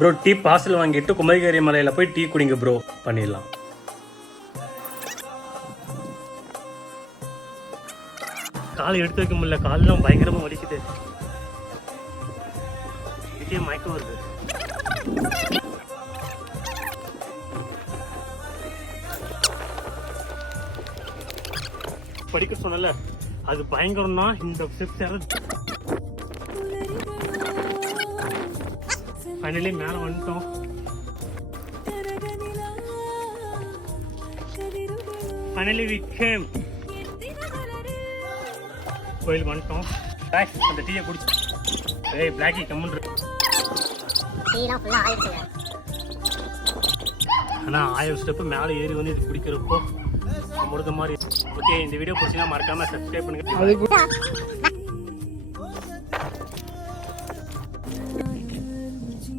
Bro tea parcel வாங்கிட்டு குமரிகரி மலையில் போய் டீ குடிங்க ப்ரோ. பண்ணிடலாம். காலை எடுத்து வைக்க முடியல, காலெல்லாம் பயங்கரமாக வலிக்குது. இதே மயக்கம் வருது. படிக்க சொன்னல அது பயங்கரம் தான். இந்த ஃபைனலி மேல வந்துட்டோம். Finally we came. கோயில் வந்துட்டோம். அந்த டீயை குடிச்சு ஏய் பிளாக்கி கம்முன்னு டீலாம் ஃபுல்லா ஆயிடுச்சுங்க. ஆனா 1000 ஸ்டெப் மேலே ஏறி வந்து இது குடிக்கிறப்போ அமிர்த மாதிரி. ஓகே, இந்த வீடியோ பிடிச்சிங்கன்னா மறக்காம சப்ஸ்கிரைப் பண்ணுங்க.